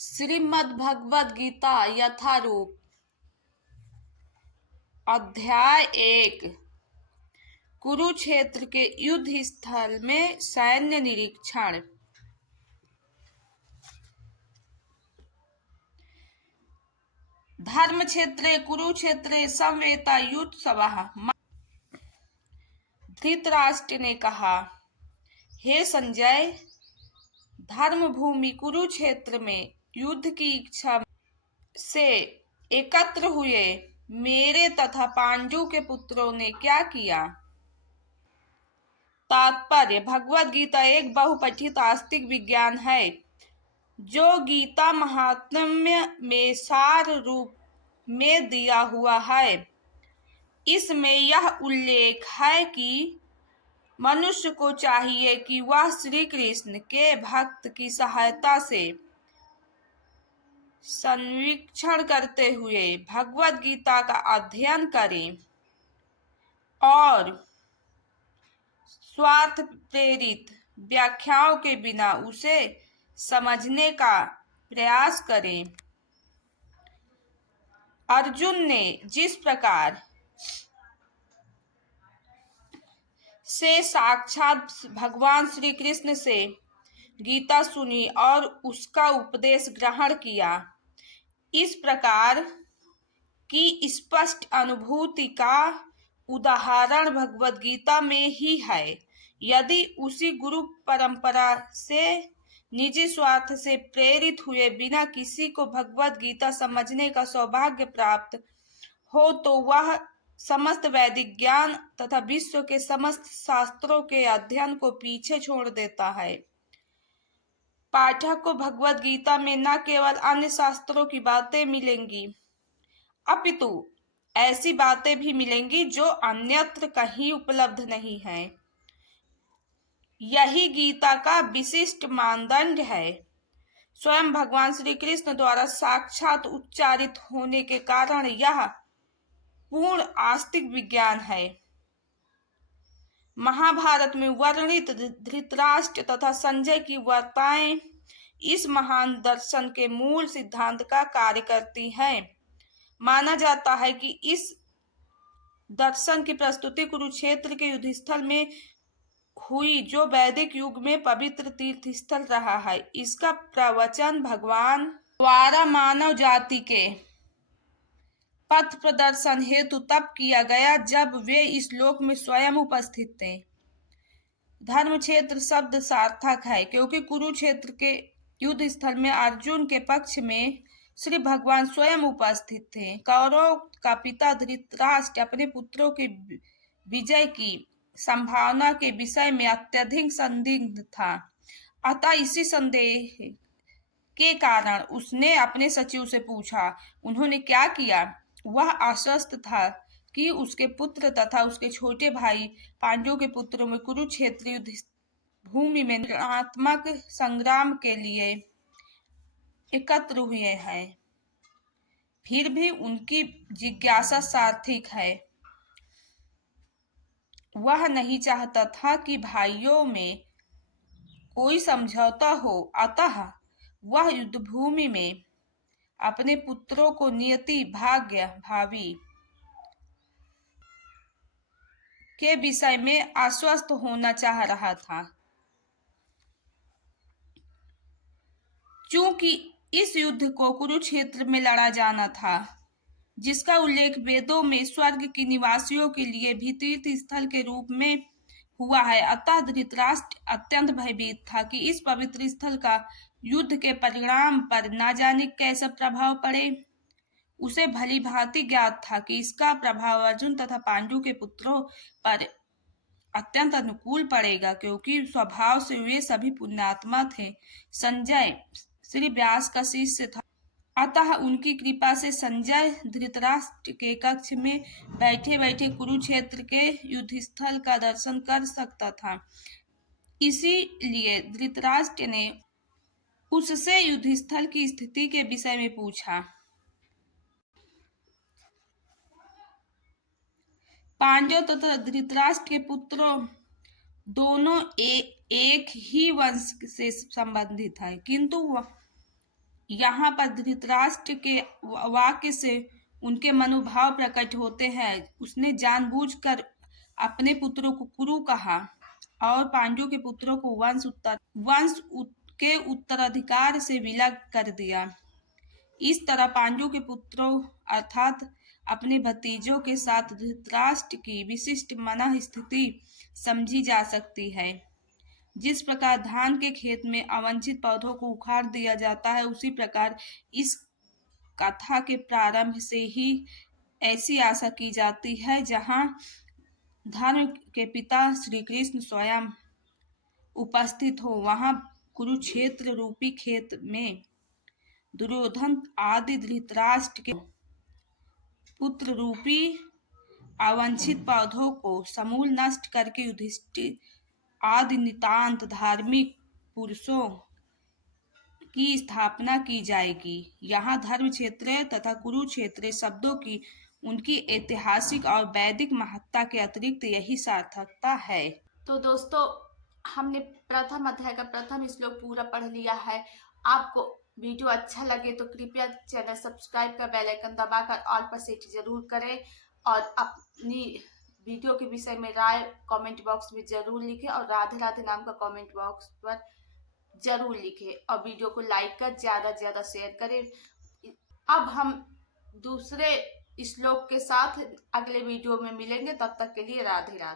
श्रीमद् भगवद गीता यथारूप अध्याय 1। कुरुक्षेत्र के युद्ध स्थल में सैन्य निरीक्षण। धर्म क्षेत्रे कुरुक्षेत्रे संवेता युद्ध सभा। धृतराष्ट्र ने कहा, हे संजय, धर्म भूमि कुरुक्षेत्र में युद्ध की इच्छा से एकत्र हुए मेरे तथा पांडु के पुत्रों ने क्या किया। तात्पर्य: भगवद गीता एक बहुपठित आस्तिक विज्ञान है जो गीता महात्म्य में सार रूप में दिया हुआ है। इसमें यह उल्लेख है कि मनुष्य को चाहिए कि वह श्री कृष्ण के भक्त की सहायता से संवीक्षण करते हुए भगवद गीता का अध्ययन करें और स्वार्थ प्रेरित व्याख्याओं के बिना उसे समझने का प्रयास करें। अर्जुन ने जिस प्रकार से साक्षात भगवान श्री कृष्ण से गीता सुनी और उसका उपदेश ग्रहण किया, इस प्रकार की स्पष्ट अनुभूति का उदाहरण भगवद गीता में ही है। यदि उसी गुरु परंपरा से निजी स्वार्थ से प्रेरित हुए बिना किसी को भगवद गीता समझने का सौभाग्य प्राप्त हो तो वह समस्त वैदिक ज्ञान तथा विश्व के समस्त शास्त्रों के अध्ययन को पीछे छोड़ देता है। पाठक को भगवद गीता में न केवल अन्य शास्त्रों की बातें मिलेंगी, अपितु ऐसी बातें भी मिलेंगी जो अन्यत्र कहीं उपलब्ध नहीं है। यही गीता का विशिष्ट मानदंड है। स्वयं भगवान श्री कृष्ण द्वारा साक्षात उच्चारित होने के कारण यह पूर्ण आस्तिक विज्ञान है। महाभारत में वर्णित धृतराष्ट्र तथा संजय की वार्ताएं इस महान दर्शन के मूल सिद्धांत का कार्य करती हैं। माना जाता है कि इस दर्शन की प्रस्तुति कुरुक्षेत्र के युद्धस्थल में हुई, जो वैदिक युग में पवित्र तीर्थ स्थल रहा है। इसका प्रवचन भगवान द्वारा मानव जाति के पथ प्रदर्शन हेतु तब किया गया जब वे इस लोक में स्वयं उपस्थित थे। धर्म क्षेत्र शब्द सार्थक है क्योंकि कुरुक्षेत्र के युद्ध स्थल में अर्जुन के पक्ष में श्री भगवान स्वयं उपस्थित थे। कौरवों का पिता धृतराष्ट्र अपने पुत्रों की विजय की संभावना के विषय में अत्यधिक संदिग्ध था। अतः इसी संदेह के कारण उसने अपने सचिव से पूछा। उन्होंने क्या किया? वह आश्वस्त था कि उसके पुत्र तथा उसके छोटे भाई पांडवों के पुत्रों में कुरुक्षेत्र युद्ध भूमि में रणनात्मक संग्राम के लिए एकत्र हुए हैं। फिर भी उनकी जिज्ञासा सार्थक है। वह नहीं चाहता था कि भाइयों में कोई समझौता हो, अतः वह युद्ध भूमि में अपने पुत्रों को नियति, भाग्य, भावी के विषय में आश्वस्त होना चाह रहा था। चूंकि इस युद्ध को कुरुक्षेत्र में लड़ा जाना था, जिसका उल्लेख वेदों में स्वर्ग के निवासियों के लिए भी तीर्थ स्थल के रूप में हुआ है, अतः धृतराष्ट्र अत्यंत भयभीत था कि इस पवित्र स्थल का युद्ध के परिणाम पर न जाने कैसा प्रभाव पड़े। उसे भली भांति ज्ञात था कि इसका प्रभाव अर्जुन तथा पांडु के पुत्रों पर अत्यंत अनुकूल पड़ेगा, क्योंकि स्वभाव से वे सभी पुण्यात्मा थे। संजय श्री व्यास का शिष्य था, अतः उनकी कृपा से संजय धृतराष्ट्र के कक्ष में बैठे बैठे कुरुक्षेत्र के युद्धस्थल का दर्शन कर सकता था। इसीलिए धृतराष्ट्र ने उससे युद्धस्थल की स्थिति के विषय में पूछा। पांडव तथा धृतराष्ट्र के पुत्रों दोनों एक ही वंश से संबंधित है, किंतु यहाँ पर धृतराष्ट्र के वाक्य से उनके मनोभाव प्रकट होते हैं। उसने जानबूझकर अपने पुत्रों को कुरु कहा और पांडु के पुत्रों को के उत्तराधिकार से विलग कर दिया। इस तरह पांडु के पुत्रों अर्थात अपने भतीजों के साथ धृतराष्ट्र की विशिष्ट मन स्थिति समझी जा सकती है। जिस प्रकार धान के खेत में अवांछित पौधों को उखाड़ दिया जाता है, उसी प्रकार इस कथा के प्रारंभ से ही ऐसी आशा की जाती है, जहां धर्म के पिता श्री कृष्ण स्वयं उपस्थित हो, वहां कुरुक्षेत्र रूपी खेत में दुर्योधन आदि धृतराष्ट्र के पुत्र रूपी अवांछित पौधों को समूल नष्ट करके युधिष्ठिर आदि नितांत धार्मिक पुरुषों की स्थापना की जाएगी। यहाँ धर्म क्षेत्र तथा कुरुक्षेत्र शब्दों की उनकी ऐतिहासिक और वैदिक महत्ता के अतिरिक्त यही सार्थकता है। तो दोस्तों, हमने प्रथम अध्याय का प्रथम श्लोक पूरा पढ़ लिया है। आपको वीडियो अच्छा लगे तो कृपया चैनल सब्सक्राइब कर बेल आइकन दबाकर ऑल पर सेट जरूर करें और अपनी वीडियो के विषय में राय कमेंट बॉक्स में जरूर लिखें और राधे राधे नाम का कमेंट बॉक्स पर जरूर लिखें और वीडियो को लाइक कर ज्यादा से ज्यादा शेयर करें। अब हम दूसरे श्लोक के साथ अगले वीडियो में मिलेंगे, तब तक के लिए राधे राधे।